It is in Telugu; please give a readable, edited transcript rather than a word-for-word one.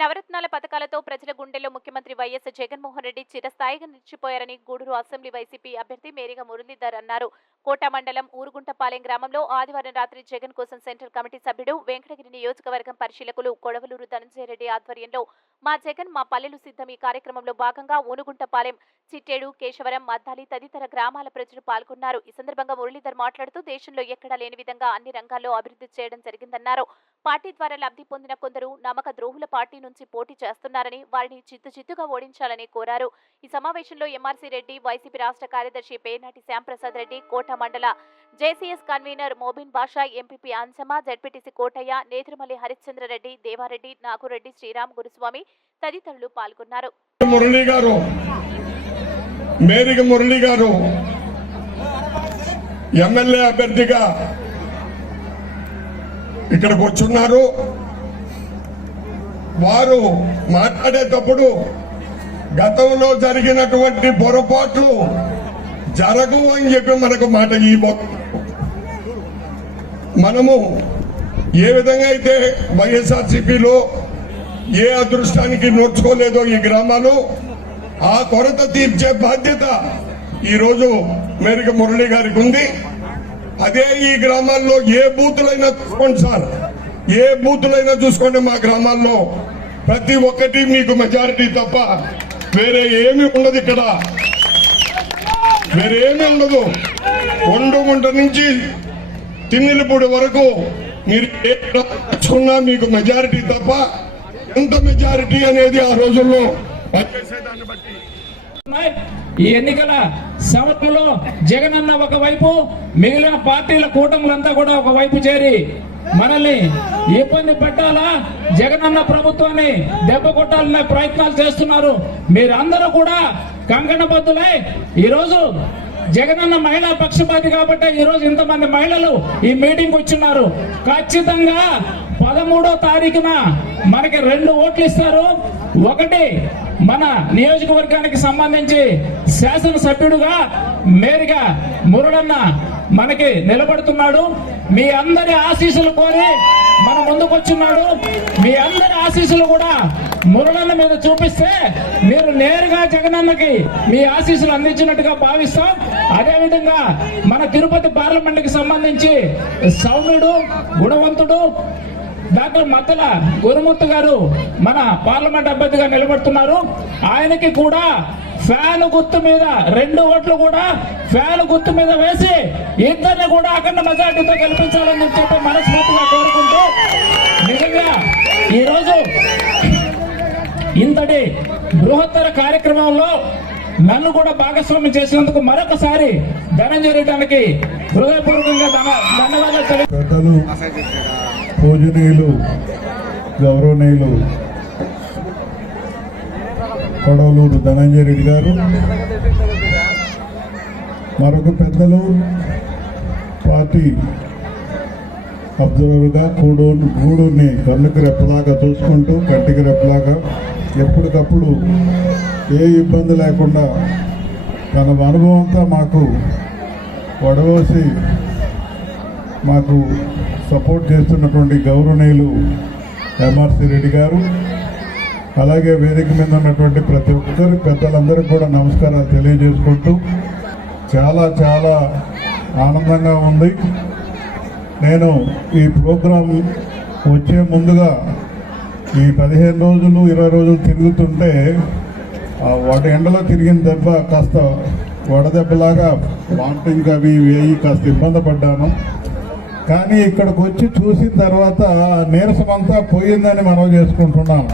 నవరత్నాల పథకాలతో ప్రజల గుండెల్లో ముఖ్యమంత్రి వైఎస్ జగన్మోహన్ రెడ్డి చిరస్థాయిగా నిలిచిపోయారని గూడూరు అసెంబ్లీ వైసీపీ అభ్యర్థి మేరిగా మురళీధర్ అన్నారు. కోట మండలం ఊరుగుంటపాలెం గ్రామంలో ఆదివారం రాత్రి జగన్ కోసం సెంట్రల్ కమిటీ సభ్యుడు వెంకటగిరి నియోజకవర్గం పరిశీలకులు కొడవలూరు ధనంజయ రెడ్డి ఆధ్వర్యంలో మా జగన్ మా పల్లెలు సిద్ధం ఈ కార్యక్రమంలో భాగంగా ఊరుగుంటపాలెం, చిట్టేడు, కేశవరం, మద్దాలి తదితర గ్రామాల ప్రజలు పాల్గొన్నారు. ఈ సందర్భంగా మురళీధర్ మాట్లాడుతూ దేశంలో ఎక్కడా లేని విధంగా అన్ని రంగాల్లో అభివృద్ధి చేయడం జరిగిందన్నారు. పార్టీ ద్వారా లబ్ధి పొందిన కొందరు నమ్మక ద్రోహుల పార్టీ నుంచి పోటీ చేస్తున్నారని వారిని చిత్తుగా ఓడించాలని కోరారు. ఈ సమావేశంలో ఎంఆర్సీ రెడ్డి, వైసీపీ రాష్ట్ర కార్యదర్శి పేనాటి శ్యాంప్రసాద్ రెడ్డి, కోట మండల జేసీఎస్ కన్వీనర్ మోబిన్ బాషా, ఎంపీపీ అంశమ, జడ్పీటీసీ కోటయ్య, నేత్రమల్లి హరిశ్చంద్రరెడ్డి, దేవారెడ్డి, నాగురెడ్డి, శ్రీరామ్, గురుస్వామి తదితరులు పాల్గొన్నారు. మేరిగా మురళి గారు ఎమ్మెల్యే అభ్యర్థిగా ఇక్కడికి వచ్చున్నారు. వారు మాట్లాడేటప్పుడు గతంలో జరిగినటువంటి పొరపాట్లు జరగవు అని చెప్పి మనకు మాట మనము ఏ విధంగా అయితే వైఎస్ఆర్సీపీలో ఏ అదృష్టానికి నోచుకోలేదో ఈ గ్రామాలు, ఆ కొరత తీర్చే బాధ్యత ఈరోజు మేరిగా మురళి గారికి ఉంది. అదే ఈ గ్రామాల్లో ఏ బూతులైనా చూసుకోండి సార్, ఏ బూతులైనా చూసుకోండి. మా గ్రామాల్లో ప్రతి ఒక్కటి మీకు మెజారిటీ తప్ప వేరే ఏమి ఉండదు. ఇక్కడ వేరేమీ ఉండదు. ఒండుగుంట నుంచి తిన్నిలపూడి వరకు మీరు ఏ తెచ్చుకున్నా మీకు మెజారిటీ తప్ప ఎంత మెజారిటీ అనేది ఆ రోజుల్లో పనిచేసేదాన్ని బట్టి. ఈ ఎన్నికల సమయంలో జగన్ అన్న ఒకవైపు, మిగిలిన పార్టీల కూటములంతా కూడా ఒకవైపు చేరి మనల్ని ఇబ్బంది పెట్టాలా, జగనన్న ప్రభుత్వాన్ని దెబ్బ కొట్టాలనే ప్రయత్నాలు చేస్తున్నారు. మీరందరూ కూడా కంకణబద్దులై ఈరోజు జగనన్న మహిళా పక్షపాతి కాబట్టి ఈరోజు ఇంతమంది మహిళలు ఈ మీటింగ్ వచ్చిన్నారు. ఖచ్చితంగా 13వ తారీఖున మనకి 2 ఓట్లు ఇస్తారు. ఒకటి మన నియోజకవర్గానికి సంబంధించి శాసనసభ్యుడుగా మేరిగా మురళన్న మనకి నిలబడుతున్నాడు. మీ అందరి ఆశీస్సులు కోరి మన ముందుకు వచ్చున్నాడు. మీ అందరి ఆశీస్సులు కూడా మురళన్న మీద చూపిస్తే మీరు నేరుగా జగనన్నకి మీ ఆశీస్సులు అందించినట్టుగా భావిస్తాం. అదేవిధంగా మన తిరుపతి పార్లమెంట్ కి సంబంధించి సౌమ్యుడు, గుణవంతుడు డాక్టర్ మద్దల గురుమూర్తి గారు మన పార్లమెంట్ అభ్యర్థిగా నిలబడుతున్నారు. ఆయనకి కూడా ఫ్యాన్ గుర్తు మీద 2 ఓట్లు కూడా ఫ్యాన్ గుర్తు మీద వేసి ఇద్దరిని కూడా అఖండ మెజార్టీతో గెలిపించాలని చెప్పి మనస్ఫూర్తిగా కోరుకుంటూ, నిజంగా ఈరోజు ఇంతటి బృహత్తర కార్యక్రమంలో నన్ను కూడా భాగస్వామ్యం చేసినందుకు మరొకసారి ధనంజయ రెడ్డి హృదయపూర్వకంగా ధన్యవాదాలు తెలియజేస్తాను. పూజనీయులు, గౌరవనీయులు కొడవలూరు ధనంజయ రెడ్డి గారు, మరొక పెద్దలు పార్టీ అబ్జర్వర్గా గూడూరుని కళ్ళకి రెప్పలాగా చూసుకుంటూ, కంటికి రెప్పలాగా ఎప్పటికప్పుడు ఏ ఇబ్బంది లేకుండా తన అనుభవంతో మాకు వడవసి మాకు సపోర్ట్ చేస్తున్నటువంటి గౌరవనీయులు ఎంఆర్సీ రెడ్డి గారు, అలాగే వేదిక మీద ఉన్నటువంటి ప్రతి ఒక్కరి పెద్దలందరికీ కూడా నమస్కారాలు తెలియజేసుకుంటూ, చాలా చాలా ఆనందంగా ఉంది. నేను ఈ ప్రోగ్రాం వచ్చే ముందుగా ఈ 15 రోజులు 20 రోజులు తిరుగుతుంటే వాటి ఎండలో తిరిగిన దెబ్బ కాస్త వడదెబ్బలాగా వామిటింగ్ అవి వేయి కాస్త ఇబ్బంది పడ్డాను. కానీ ఇక్కడికి వచ్చి చూసిన తర్వాత నీరసం అంతా పోయిందని మనం చేసుకుంటున్నాం.